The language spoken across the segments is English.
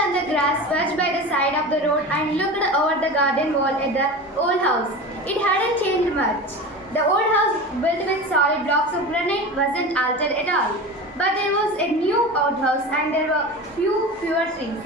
on the grass stretched by the side of the road and looked over the garden wall at the old house. It hadn't changed much. The old house, built with solid blocks of granite, wasn't altered at all. But there was a new outhouse and there were fewer trees.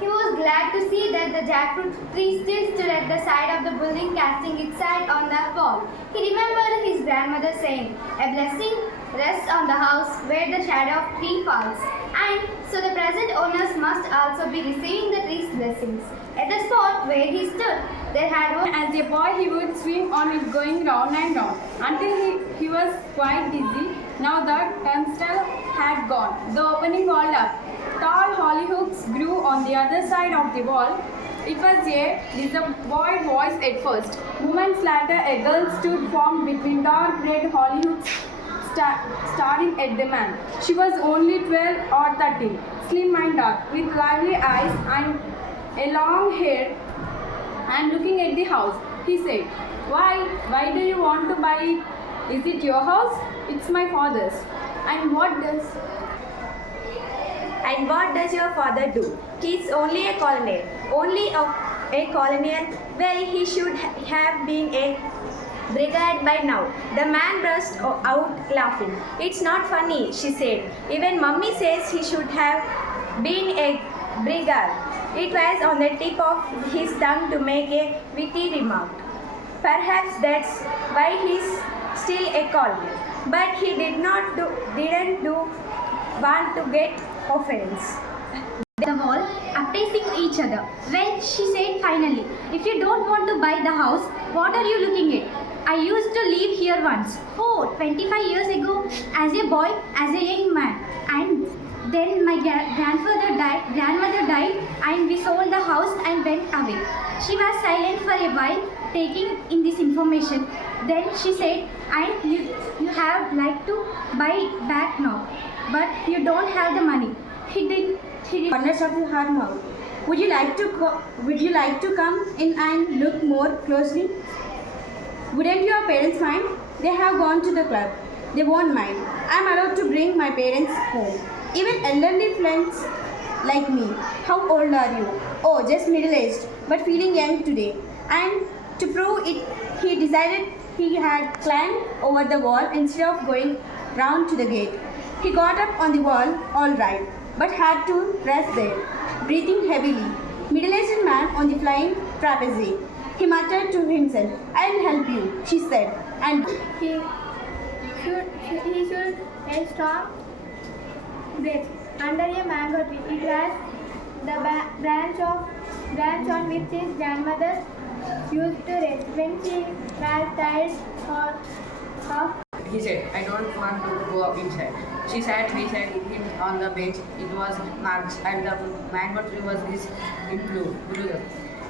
He was glad to see that the jackfruit tree still stood at the side of the building, casting its shade on the wall. He remembered his grandmother saying, "A blessing rests on the house where the shadow of tree falls." And so the present owners must also be receiving the tree's blessings. At the spot where he stood, there had once As a boy, he would swing on it going round and round until he was quite dizzy. Now that turnstile had gone, the opening walled up. Tall hollyhocks grew on the other side of the wall. It was a disappointed voice at first. Moments later, a girl stood formed between dark red hollyhocks, staring at the man. She was only 12 or 13, slim and dark, with lively eyes and a long hair. And looking at the house, he said, Why do you want to buy it? Is it your house? It's my father's. And what does your father do? He's only a colonel. Only a colonel? Well, he should have been a brigade by now. The man burst out laughing. It's not funny, she said. Even Mummy says he should have been a brigade. It was on the tip of his tongue to make a witty remark. Perhaps that's why he's still a colonel. But he didn't want to get offense. the wall, appraising each other. Well, she said finally, "If you don't want to buy the house, what are you looking at? I used to live here once. Oh, 25 years ago, as a boy, as a young man. And then my grandmother died, and we sold the house and went away." She was silent for a while, taking in this information. Then she said, "And you have like to buy it back now, but you don't have the money." He did. Corners of her mouth. Would you like to come in and look more closely? Wouldn't your parents mind? They have gone to the club. They won't mind. I'm allowed to bring my parents home. Even elderly friends like me. How old are you? Oh, just middle-aged, but feeling young today. And to prove it, he decided he had climbed over the wall instead of going round to the gate. He got up on the wall, all right, but had to rest there, breathing heavily. Middle-aged man on the flying trapeze. He muttered to himself, "I'll help you," she said, and He should a strong bridge under a mango tree. It was the branch on which his grandmother used to rest when she was tired of. He said, "I don't want to go up inside." She sat beside him on the bench. It was March, and the mango tree was in bloom.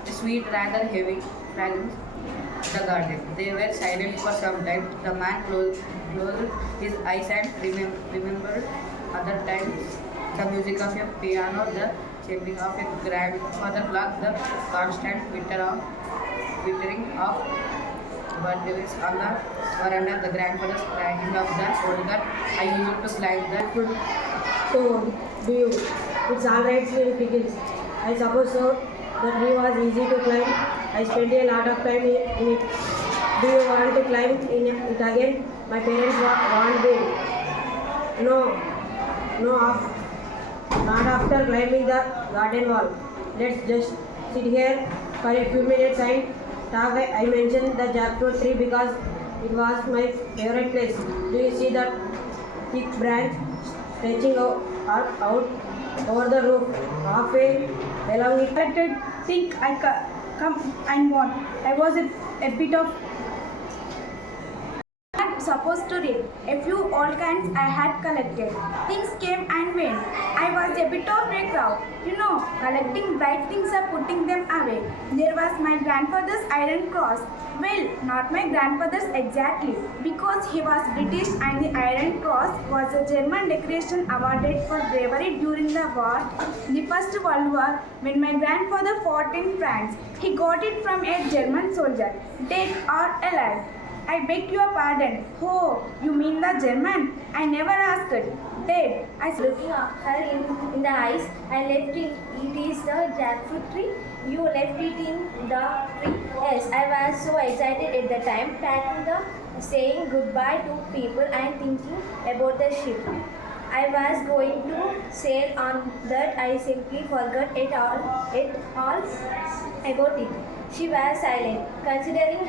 A sweet, rather heavy fragrance the garden. They were silent for some time. The man closed his eyes and remembered other times the music of a piano, the chirping of a grandfather clock, the constant twittering of birds on the veranda, the grandfather's crying of the old girl. I used to climb the Oh, do you? It's all right, little pickles. I suppose so. The tree was easy to climb. I spent a lot of time in it. Do you want to climb in it again? My parents want me. No, not after climbing the garden wall. Let's just sit here for a few minutes and talk. I mentioned the jackfruit tree because it was my favorite place. Do you see that thick branch stretching out over the roof, halfway along it? I did think I come and what? I was a bit of supposed to read. A few old cans I had collected. Things came and went. I was a bit of a crowd. You know, collecting bright things or putting them away. There was my grandfather's iron cross. Well, not my grandfather's exactly, because he was British and the Iron Cross was a German decoration awarded for bravery during the war, the First World War, when my grandfather fought in France. He got it from a German soldier, dead or alive. I beg your pardon. Oh, you mean the German? I never asked. dead. I was looking at her in the eyes. I left it. It is the jackfruit tree. You left it in the tree. Yes, I was so excited at the time, packing the saying goodbye to people and thinking about the ship I was going to sail on that I simply forgot it all about it. She was silent, considering